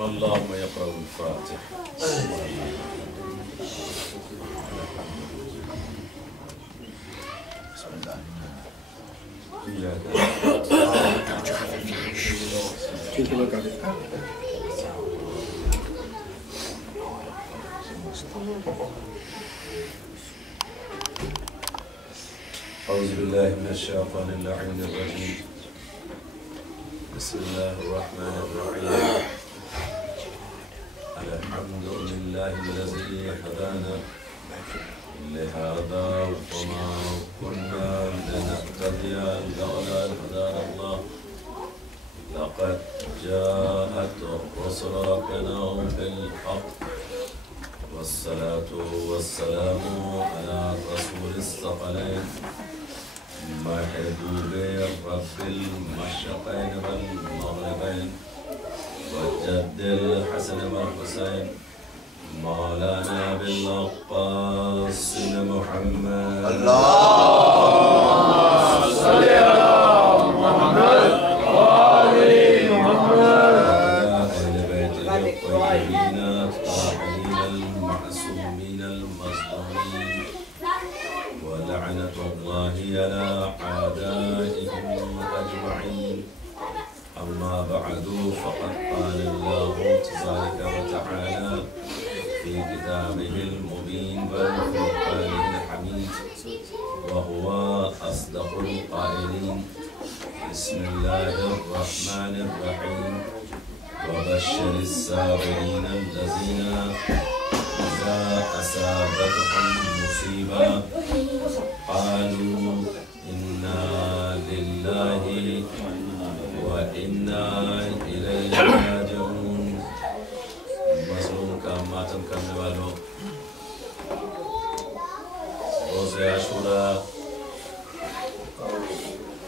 اللهم يقرأ الفاتح. بسم الله. أعوذ بالله من الشيطان اللعين الرجيم. بسم الله الرحمن الرحيم. الحمد لله الذي هدانا لهذا وما كنا لنهتدي لولا أن هدانا الله. لقد جاءت الرسل ربنا بالحق والصلاة والسلام على رسول الثقلين محبوب رب المشرقين والمغربين وجد الحسن والحسين مولانا بالعباس محمد. اللهم صل على محمد وآل محمد وعلى أهل بيته الطيبين الطاهرين المعصومين المظلومين ولعنة الله على أعدائهم أجمعين. أما بعد فقد قال الله تبارك وتعالى في كتابه المبين والفرقان الحميد وهو أصدق القائلين. بسم الله الرحمن الرحيم. وبشر الصابرين الذين إذا أصابتهم مصيبة قالوا إنا لله وإنا إليه راجعون. مظلوم کا ماتم کرنے والوں، روز عاشوراء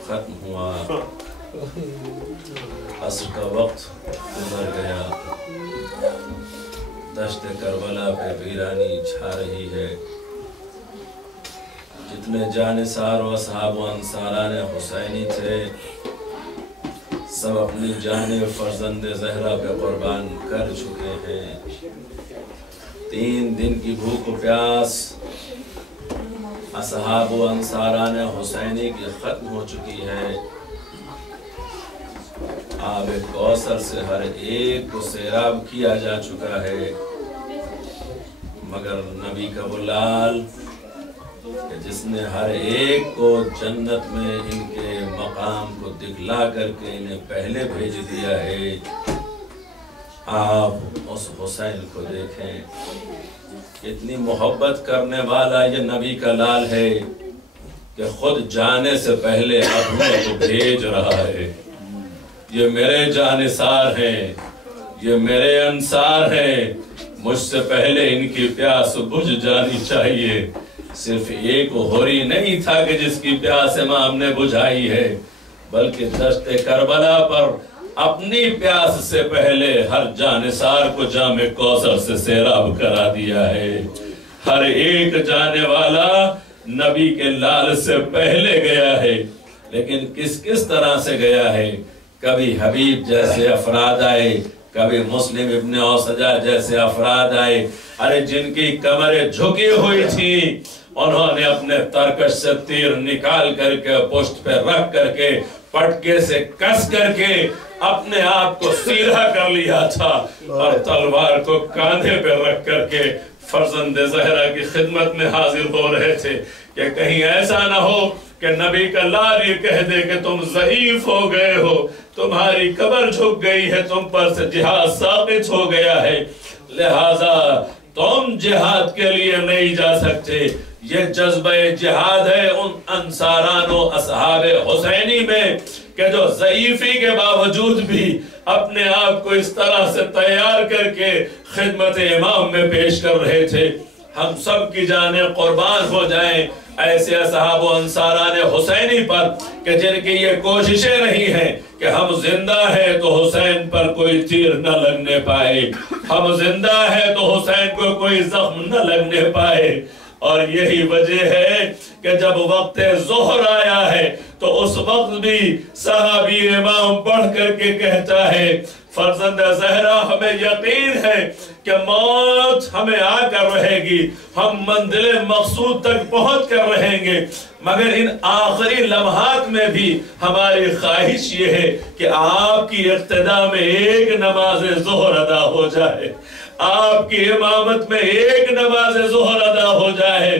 ختم ہوا، عصر کا وقت گزر گیا، دشت کربلا پہ ویرانی چھا رہی ہے۔ جتنے جانثار و اصحاب و انصاران حسینی تھے سب اپنی جان فرزند زہرا پہ قربان کر چکے ہیں۔ 3 دن کی بھوک و پیاس اصحاب و انصاران حسینی کی ختم ہو چکی ہے۔ آب کوثر سے ہر ایک کو سیراب کیا جا چکا ہے، مگر نبی کا وہ لال کہ جس نے ہر ایک کو جنت میں ان کے مقام کو دکھلا کر کے انہیں پہلے بھیج دیا ہے۔ آپ اس حسین کو دیکھیں، اتنی محبت کرنے والا یہ نبی کا لال ہے کہ خود جانے سے پہلے اپنے کو بھیج رہا ہے۔ یہ میرے جانثار ہیں، یہ میرے انصار ہیں، مجھ سے پہلے ان کی پیاس بجھ جانی چاہیے۔ صرف ایک ہوری نہیں تھا کہ جس کی پیاس امام نے بجھائی ہے، بلکہ دشت کربلا پر اپنی پیاس سے پہلے ہر جانثار کو جام کوثر سے سیراب کرا دیا ہے۔ ہر ایک جانے والا نبی کے لال سے پہلے گیا ہے، لیکن کس طرح سے گیا ہے؟ کبھی حبیب جیسے افراد آئے، کبھی مسلم ابن اوسجہ جیسے افراد آئے، ارے جن کی کمریں جھکی ہوئی تھی انہوں نے اپنے ترکش سے تیر نکال کر کے پشت پہ رکھ کر کے پٹکے سے کس کر کے اپنے آپ کو سیدھا کر لیا تھا اور تلوار کو کاندھے پہ رکھ کر کے فرزند زہرا کی خدمت میں حاضر ہو رہے تھے کہ کہیں ایسا نہ ہو کہ نبی کا لال یہ کہہ دے کہ تم ضعیف ہو گئے ہو، تمہاری قبر جھک گئی ہے، تم پر سے جہاد ثابت ہو گیا ہے، لہذا تم جہاد کے لیے نہیں جا سکتے۔ یہ جذبہ جہاد ہے ان انصاران و اصحاب حسینی میں کہ جو ضعیفی کے باوجود بھی اپنے آپ کو اس طرح سے تیار کر کے خدمت امام میں پیش کر رہے تھے۔ ہم سب کی جانیں قربان ہو جائیں ایسے اصحاب و انصاران حسینی پر کہ جن کی یہ کوششیں نہیں ہیں کہ ہم زندہ ہیں تو حسین پر کوئی تیر نہ لگنے پائے، ہم زندہ ہیں تو حسین کو کوئی زخم نہ لگنے پائے۔ اور یہی وجہ ہے کہ جب وقت ظہر آیا ہے تو اس وقت بھی صحابی امام پڑھ کر کے کہتا ہے فرزند زہرا ہمیں یقین ہے کہ موت ہمیں آ کر رہے گی، ہم منزل مقصود تک پہنچ کر رہیں گے، مگر ان آخری لمحات میں بھی ہماری خواہش یہ ہے کہ آپ کی اقتدا میں ایک نماز ظہر ادا ہو جائے، آپ کی امامت میں ایک نماز ظہر ادا ہو جائے۔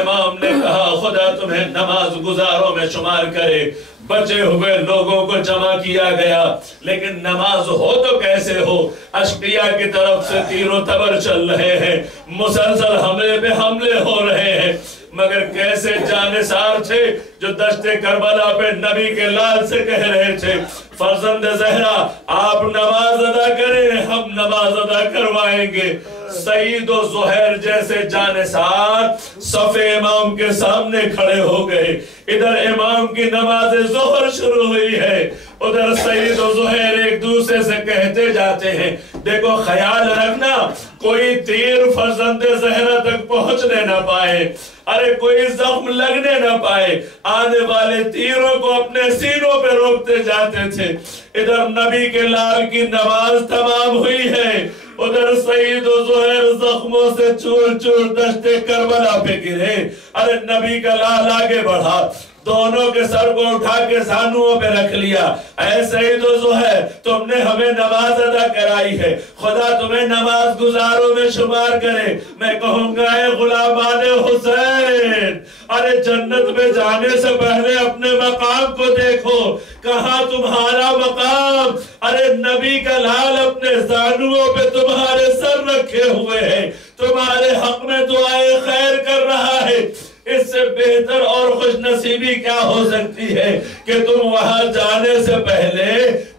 امام نے کہا خدا تمہیں نماز گزاروں میں شمار کرے۔ بچے ہوئے لوگوں کو جمع کیا گیا، لیکن نماز ہو تو کیسے ہو؟ اشقیاء کی طرف سے تیر و تبر چل رہے ہیں، مسلسل حملے پہ حملے ہو رہے ہیں، مگر کیسے جانثار تھے جو دشت کربلا پہ نبی کے لال سے کہہ رہے تھے فرزند زہرا آپ نماز ادا کریں، ہم نماز ادا کروائیں گے۔ سعید و زہیر جیسے جانثار صف امام کے سامنے کھڑے ہو گئے، ادھر امام کی نماز ظہر شروع ہوئی ہے، ادھر سعید و زہیر ایک دوسرے سے کہتے جاتے ہیں دیکھو خیال رکھنا کوئی تیر فرزند زہرا تک پہنچنے نہ پائے، ارے کوئی زخم لگنے نہ پائے، آنے والے تیروں کو اپنے سینوں پہ روکتے جاتے تھے۔ ادھر نبی کے لال کی نماز تمام ہوئی ہے، ادھر سعید و زہیر زخموں سے چور چور دشت کربلا پہ گرے، ارے نبی کا لال آگے بڑھا، دونوں کے سر کو اٹھا کے زانووں پہ رکھ لیا، اے سعید و زہیر تم نے ہمیں نماز ادا کرائی ہے، خدا تمہیں نماز گزاروں میں شمار کرے۔ میں کہوں گا اے غلامان حسین، ارے جنت میں جانے سے پہلے اپنے مقام کو دیکھو، کہاں تمہارا مقام؟ ارے نبی کا لال اپنے زانووں پہ تمہارے سر رکھے ہوئے ہیں، تمہارے حق میں دعائیں خیر کر رہا ہے۔ اس سے بہتر اور خوش نصیبی کیا ہو سکتی ہے کہ تم وہاں جانے سے پہلے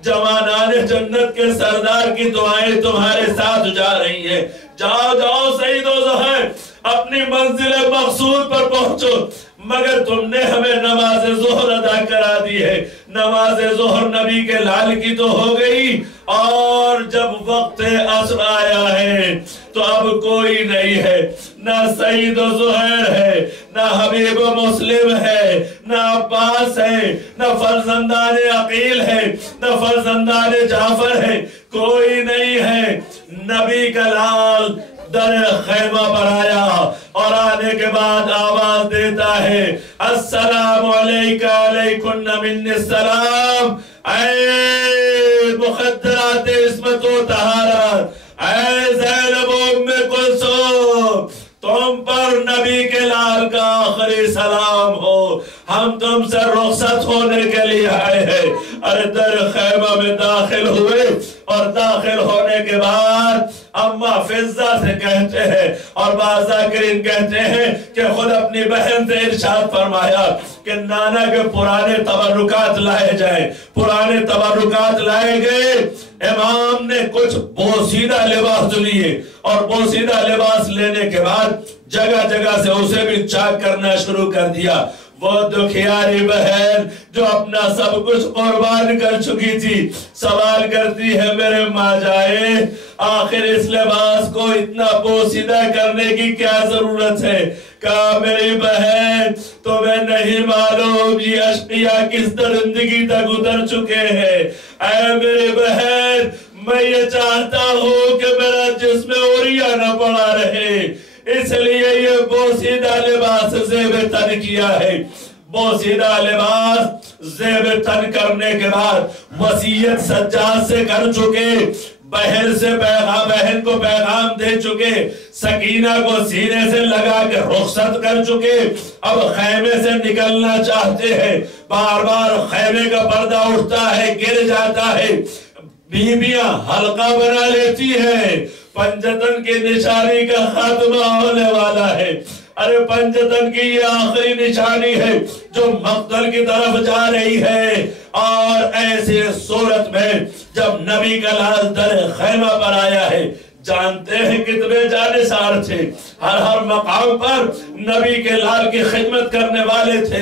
جوانان جنت کے سردار کی دعائیں تمہارے ساتھ جا رہی ہیں۔ جاؤ جاؤ سعید و زہیر اپنی منزل مقصود پر پہنچو، مگر تم نے ہمیں نماز ظہر ادا کرا دی ہے۔ نماز ظہر نبی کے لال کی تو ہو گئی، اور جب وقت عصر آیا ہے تو اب کوئی نہیں ہے، نہ سعید و زہیر ہے، نہ حبیب و مسلم ہے، نہ عباس ہے، نہ فرزندان عقیل ہے، نہ فرزندان جعفر ہے، کوئی نہیں ہے۔ نبی کا لال در خیمہ پر آیا اور آنے کے بعد آواز دیتا ہے السلام علیکہ علیکن من السلام، اے مخدرات عصمت و طہارت، اے زینب ام کلثوم، تم پر نبی کے لال کا آخری سلام ہو، ہم تم سے رخصت ہونے کے لیے آئے ہیں۔ ارے در خیمہ میں داخل ہوئے، اور داخل ہونے کے بعد اماں فضہ سے کہتے ہیں اور بعض ذاکرین کہتے ہیں کہ خود اپنی بہن سے ارشاد فرمایا کہ نانا کے پرانے تبرکات لائے جائیں، پرانے تبرکات لائے گئے۔ امام نے کچھ بوسیدہ لباس لیے، اور بوسیدہ لباس لینے کے بعد جگہ جگہ سے اسے بھی چاک کرنا شروع کر دیا۔ وہ دکھیاری بہن جو اپنا سب کچھ قربان کر چکی تھی سوال کرتی ہے میرے ماں جائے آخر اس لباس کو اتنا بوسیدہ کرنے کی کیا ضرورت ہے؟ کہا میری بہن تمہیں نہیں معلوم یہ اشقیاء کس درندگی تک اتر چکے ہیں۔ اے میری بہن میں یہ چاہتا ہوں کہ میرا جسم عریاں نہ پڑا رہے، اس لیے یہ بوسیدہ لباس زیب تن کیا ہے۔ بوسیدہ لباس زیب تن کرنے کے بعد وصیت سجاد سے کر چکے، بہن کو پیغام دے چکے، سکینہ کو سینے سے لگا کے رخصت کر چکے، اب خیمے سے نکلنا چاہتے ہیں۔ بار بار خیمے کا پردہ اٹھتا ہے، گر جاتا ہے، بیویاں حلقہ بنا لیتی ہیں، پنجتن کی نشانی کا خاتمہ ہونے والا ہے۔ ارے پنجتن کی یہ آخری نشانی ہے جو مقتل کی طرف جا رہی ہے، اور ایسی صورت میں جب نبی کا لال در خیمہ پر آیا ہے، جانتے ہیں کتنے جانثار تھے، ہر مقام پر نبی کے لال کی خدمت کرنے والے تھے۔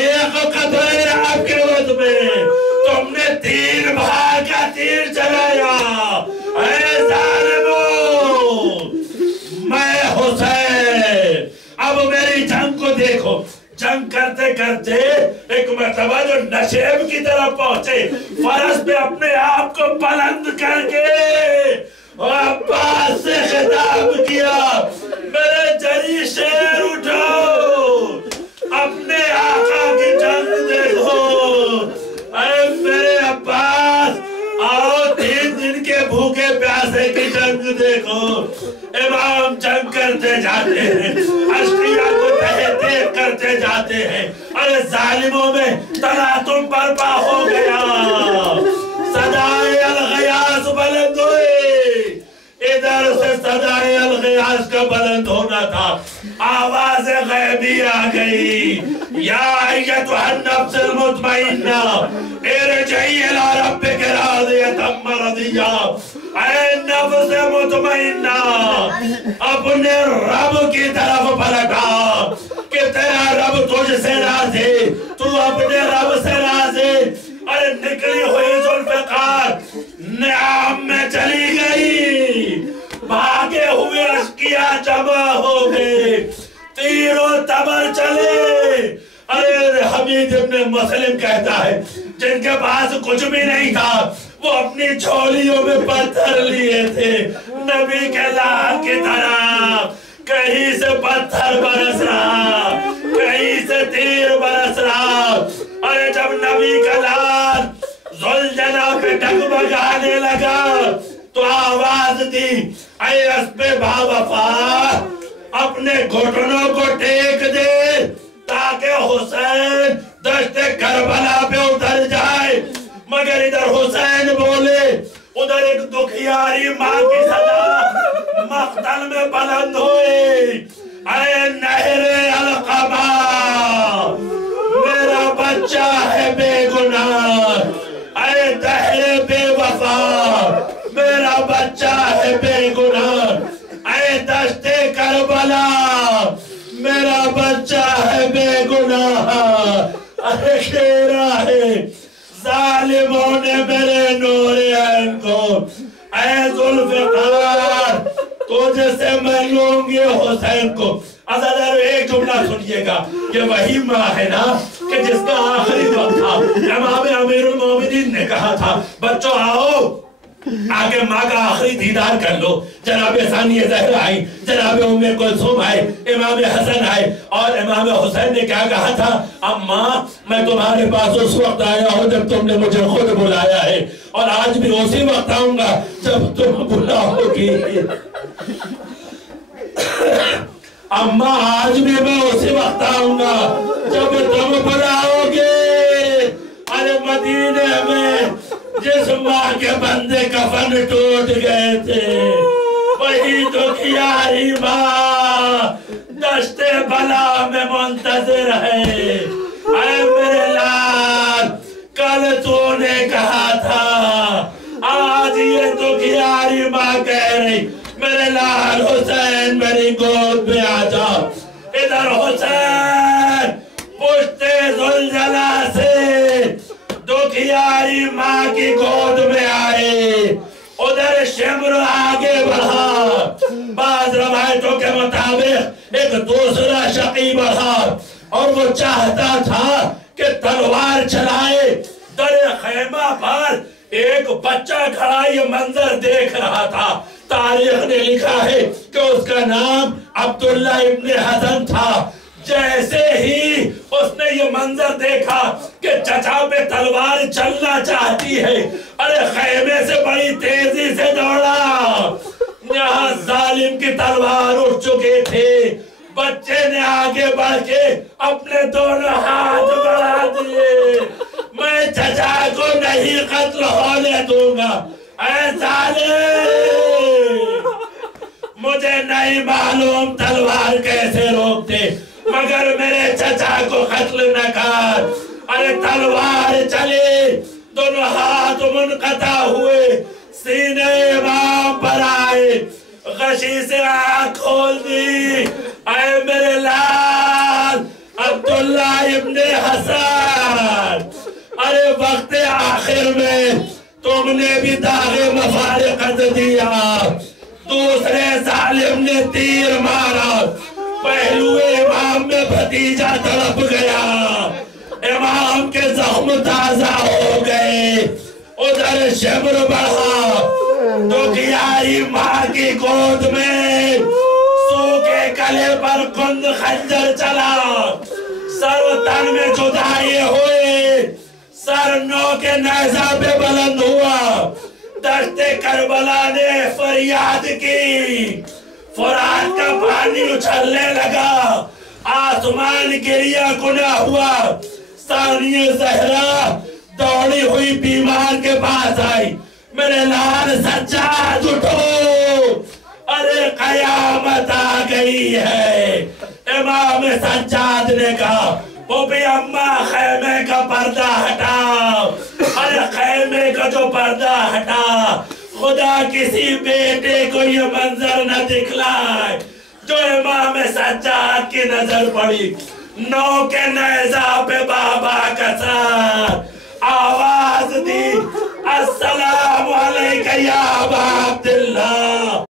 ایک قطرے آپ کے وقت میں تم نے 3 بھائی کا تیر چلایا. اے ظالموں، میں حسین، اب میری جنگ کو دیکھو. جنگ کرتے کرتے ایک مرتبہ جو نشیب کی طرف پہنچے، فرس پہ اپنے آپ کو بلند کر کے اور عباس سے خطاب کیا، میرے جری شیر اٹھو، اپنے آقا کی جنگ دیکھو. اے میرے عباس، آؤ 3 دن کے بھوکے پیاسے کی جنگ دیکھو. امام جنگ کرتے جاتے ہیں، اشقیاء کو تحقیق کرتے جاتے ہیں. ارے ظالموں میں تلاطم برپا ہو گیا. صدائے الغیاث بلند ہوئے. ادھر سے صدائے الغیاث کا بلند ہونا تھا، آواز غیبی آ گئی. یا ایتھا النفس المطمئنہ ارجعی الی ربک راضیۃ مرضیہ. اے نفس مطمئنہ، اپنے رب کی طرف پلٹا کہ تیرا رب تجھ سے راضی، تو اپنے رب سے راضی. ارے نکلی ہوئی ذوالفقار نعام میں چلی گئی. بھاگے ہوئے اشقیاء جمع ہو گئے، تیر و تبر چلے. ارے حمید ابن مسلم کہتا ہے جن کے پاس کچھ بھی نہیں تھا وہ اپنی جھولیوں میں پتھر لیے تھے. نبی کے لال کی طرح کہیں سے پتھر برس رہا، کہیں سے تیر برس رہا. ارے جب نبی کا لال ذوالجناح پہ ڈگمگانے لگا تو آواز دی، اے اسب باوفا، اپنے گھٹنوں کو ٹیک دے تاکہ حسین دشت کربلا پہ اتر جائے. مگر ادھر حسین بولے، ادھر ایک دکھیاری ماں کی صدا مقتل میں بلند ہوئی. اے نہر القبا، میرا بچہ ہے بے گناہ. اے دہر بے وفا، میرا بچہ ہے بے گناہ. اے دشت کربلا، میرا بچہ ہے بے گناہ. اے شیرہ ہے، ظالموں نے میرے نور عین کو. اے ذوالفقار، تجھے سے میں لوں گی حسین کو. ازادار ایک جملہ سنیے گا، یہ وہی ماں ہے نا کہ جس کا آخری وقت تھا. امام امیر المومنین نے کہا تھا بچوں آؤ آگے ماں کا آخری دیدار کر لو. جناب ثانی زہرا آئی، جناب ام کلثوم آئے، امام حسن آئے، اور امام حسین نے کیا کہا تھا، اماں میں تمہارے پاس اس وقت آیا ہوں جب تم نے مجھے خود بلایا ہے، اور آج بھی اسی وقت آؤں گا جب تم بلاؤ گی. اماں آج بھی میں اسی وقت آؤں گا جب تم بلاؤ گے. ارے مدینے میں جس ماں کے بندے کفن ٹوٹ گئے تھے وہی دکھیاری ماں دشت بلا میں منتظر ہے. اے میرے لال، کل تو نے کہا تھا، آج یہ دکھیاری ماں کہہ رہی میرے لال حسین میری گود میں آ جا. ادھر حسین پشت ذوالجلال سے دکھیاری ماں کی گود میں آئے. ادھر شمر آگے بڑھا. بعض روایتوں کے مطابق ایک دوسرا شقی بڑھا اور وہ چاہتا تھا کہ تلوار چلائے. در خیمہ پر ایک بچہ کھڑا یہ منظر دیکھ رہا تھا. تاریخ نے لکھا ہے کہ اس کا نام عبداللہ ابن حسن تھا. جیسے ہی اس نے یہ منظر دیکھا کہ چچا پہ تلوار چلنا چاہتی ہے، ارے خیمے سے بڑی تیزی سے دوڑا. یہاں ظالم کی تلوار اٹھ چکے تھے. بچے نے آگے بڑھ کے اپنے دونوں ہاتھ بڑھا دیے، میں چچا کو نہیں قتل ہونے دوں گا. اے ظالم، مجھے نہیں معلوم تلوار کیسے روکتے، مگر میرے چچا کو قتل نہ کر. ارے تلوار چلی، دونوں ہاتھ منقطع ہوئے، سینے امام پر آئے، غشی سے آنکھ کھول دی. اے میرے لال، عبداللہ ابن حسن، ارے وقت آخر میں تم نے بھی داغ مفارقت دیا، دوسرے ظالم نے تیر مارا، پہلو امام میں بھتیجا تڑپ گیا، امام کے زخم تازہ ہو گئے، ادھر شبر بڑھا تو گیاری ماں کی گود میں سوکھے کلے پر کند خنجر چلا، سر و تن میں جدائی ہوئے، سر نو کے نیزہ پہ بلند ہوا، دشت کربلا نے فریاد کی، فرات کا پانی اچھلنے لگا، آسمان گریہ گناہ ہوا، ثانیہ زہرا دوڑی ہوئی بیمار کے پاس آئی، میرے لال سجاد اٹھو، ارے قیامت آ گئی ہے۔ امام سجاد نے کہا وہ بھی اماں خیمے کا پردہ ہٹاؤ، ارے خیمے کا جو پردہ ہٹا، خدا کسی بیٹے کو یہ منظر نہ دکھلائے جو امام سجاد کی نظر پڑی، نو کے نیزہ پہ بابا کا سر، آواز دی السلام علیکہ یا ابا عبداللہ،